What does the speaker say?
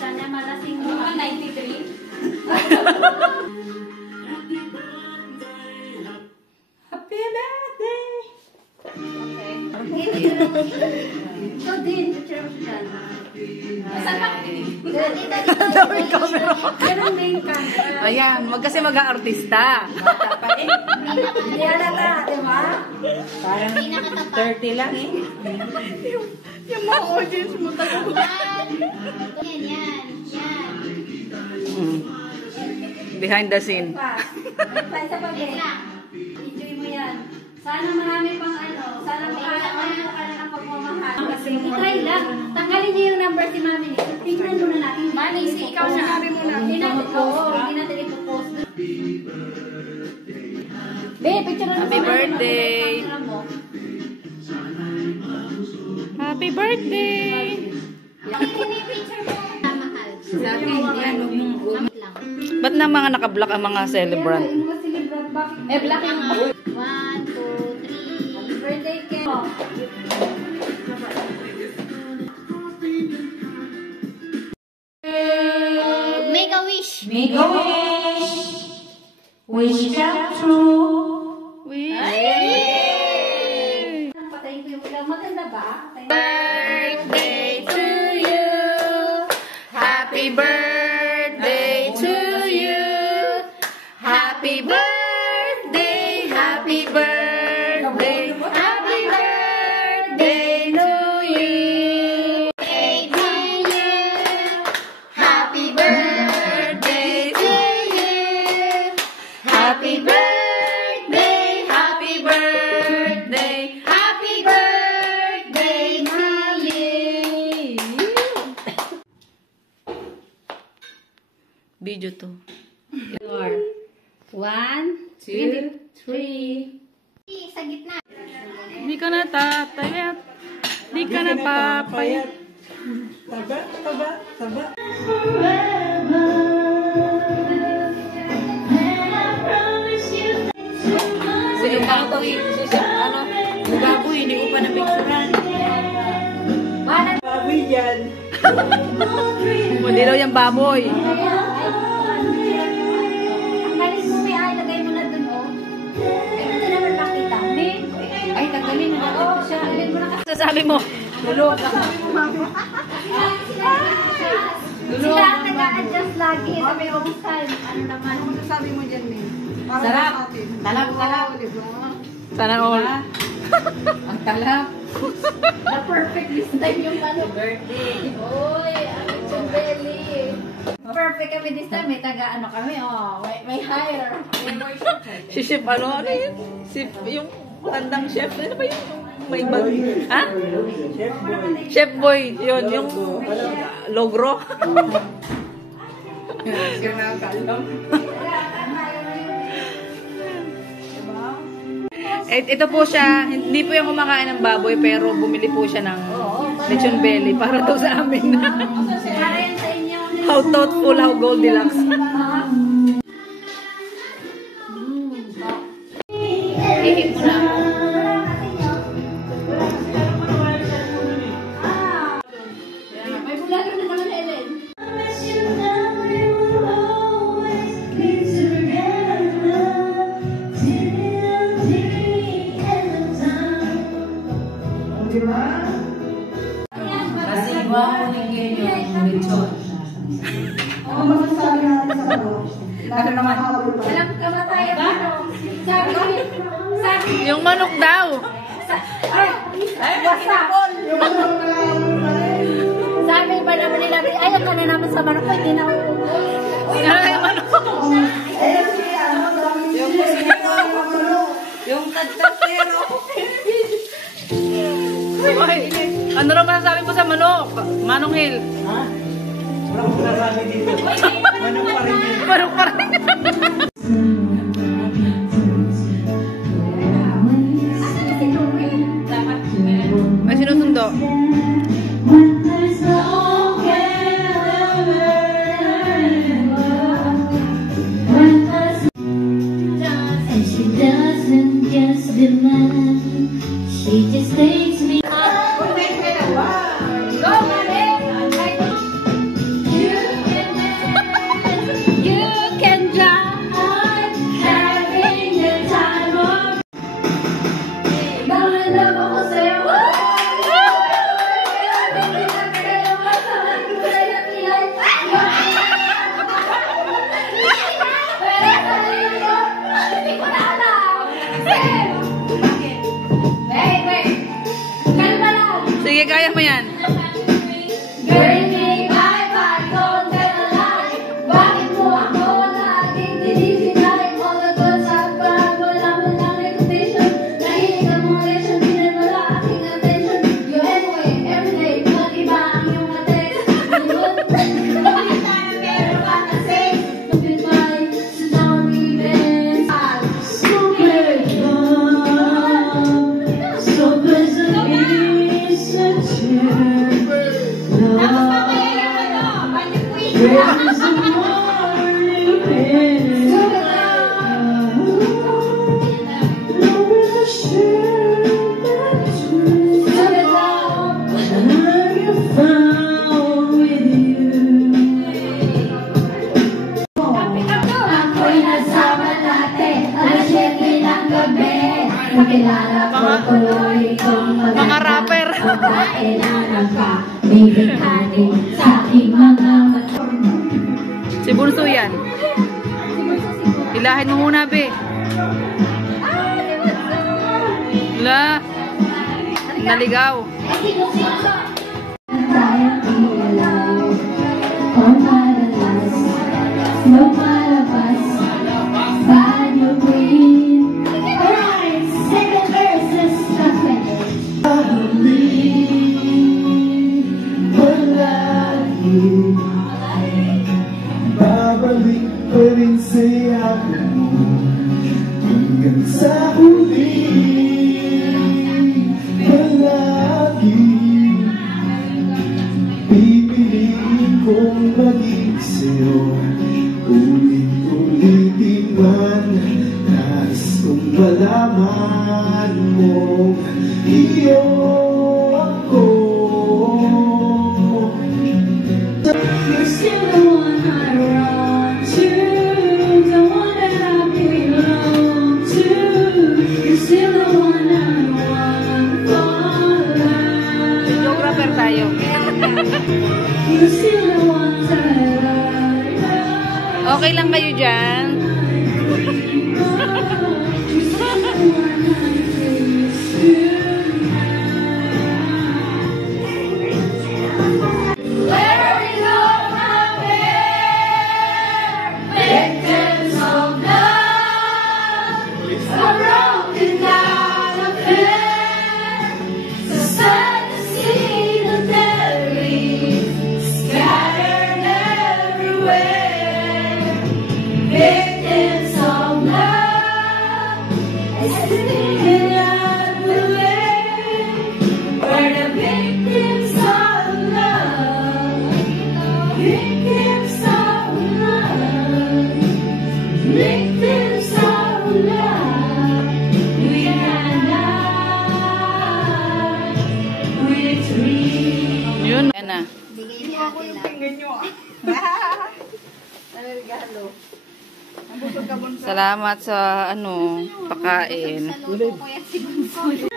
Sana malasing mo ang 93. Happy birthday! Ikaw din, picture mo siya. Saan ba? Daming camera. Ganun na yung camera. Ayan, kasi mag-aartista. Hindi alata, di ba? Parang 30 lang eh. Yung mga audience mo talaga. Yan. Behind the scene. Pa isa pa, Ben. Enjoy mo yan. Sana marami pang sana makakalaman ka na ng pagmamahal. Kasi try lang. Tanggalin niyo yung number si Mami. Tingnan muna natin. Mami, ikaw na. Hindi natin ipopost. Be, picture na. Happy birthday! Happy birthday! Picture mo. Mahal. Sa akin, yan. Ba't na mga naka-block ang mga celebrant? Black yung 1, 2, 3. Happy birthday, Ken. Make a wish. Make a wish. Wish come true. Wish. Patayin ko yung ulang. Maganda ba? Birthday to you. Happy birthday to you. Happy birthday. Happy birthday. Happy birthday to you. Happy birthday to you. Happy birthday. Happy birthday. Happy birthday to you. Video to. 1, 2, 3. sa gitna. Di ka na tatayat. Di ka na papayat. Taba. Si yung baboy. Yung baboy, hindi ko pa na-picturean. Baboy yan. Hindi daw yung baboy. Ang galing mo may ay, lagay mo na dun, oh. Ay, hindi naman makita. Ay, tanggalin na natin Oo, siya. Alin mo na kasi. Sasabi mo, tulog. Sila ang nag-a-adjust lagi sa may overtime. Ano naman? Ano sabi mo dyan, May? Sarap. Talap. Sana all. Ang talap. The perfect this time yung birthday. Oy, ang chumbeli. Perfect kami this time. May taga-ano kami, oh. May hire. May worship. Si Chef, ano yun? Yung tandang chef. Ano ba yun? May bag. Ha? Chef boy. Chef boy. Yun, yung logro. Ito po siya, hindi po yung kumakain ng baboy, pero bumili po siya ng lechon belly para daw sa amin. Para yan sa inyo. How thoughtful, how Goldilocks. Ihip mo na ako. May bulalo na naman, Ellen. Kasi guwapo ni Kenyo yung lechon. Ano masasabi natin sa ano? Ano naman? Alam kamatayan ano? Sabi Yung manok daw. wasak. Sabi ba naman nila, ayaw ka na naman sa manok ko, hindi na ako. Ano yung manok? Eh, si ano, dami yung Yung tagtatero. Ano naman masasabi mo sa manok? Manong Hill. Ha? Wala akong sinasabi dito. Manong pa rin yun. Manok pa rin. May sinusundo. And she doesn't just demand, she just takes me. Sige, kaya mo yan. Grinning iPad, don't tell a lie. Bakit mo ako laging tinitinay? All the goods I've got, wala mo ng reputation. Nahilig ang mga leksyon, pinanala aking attention. You anyway, everyday, mag-iba ang iyong attext. Bakit tayo meron ka kasi? Stupid mind, so don't even stop. Stupid mind, so pleasantly sincere. Mga rapper. Si Bunso yan. Ilahin mo muna, be. La. Naligaw. Babalik pa rin sa'yo hanggang sa huli. Palagi pipiliin kong maging sa'yo. Ulit-ulitin man, nais kong malaman mo, iyo ako. You're still the one I run to, the one that I belong to. You're still the one I want for. Geographer tayo. You're still the one that I love. Okay lang kayo dyan? You're still the one I miss you. Yun. Yan na. Bigay ni ate lang. Salamat sa pakain. Saludo ko yan si Bunso.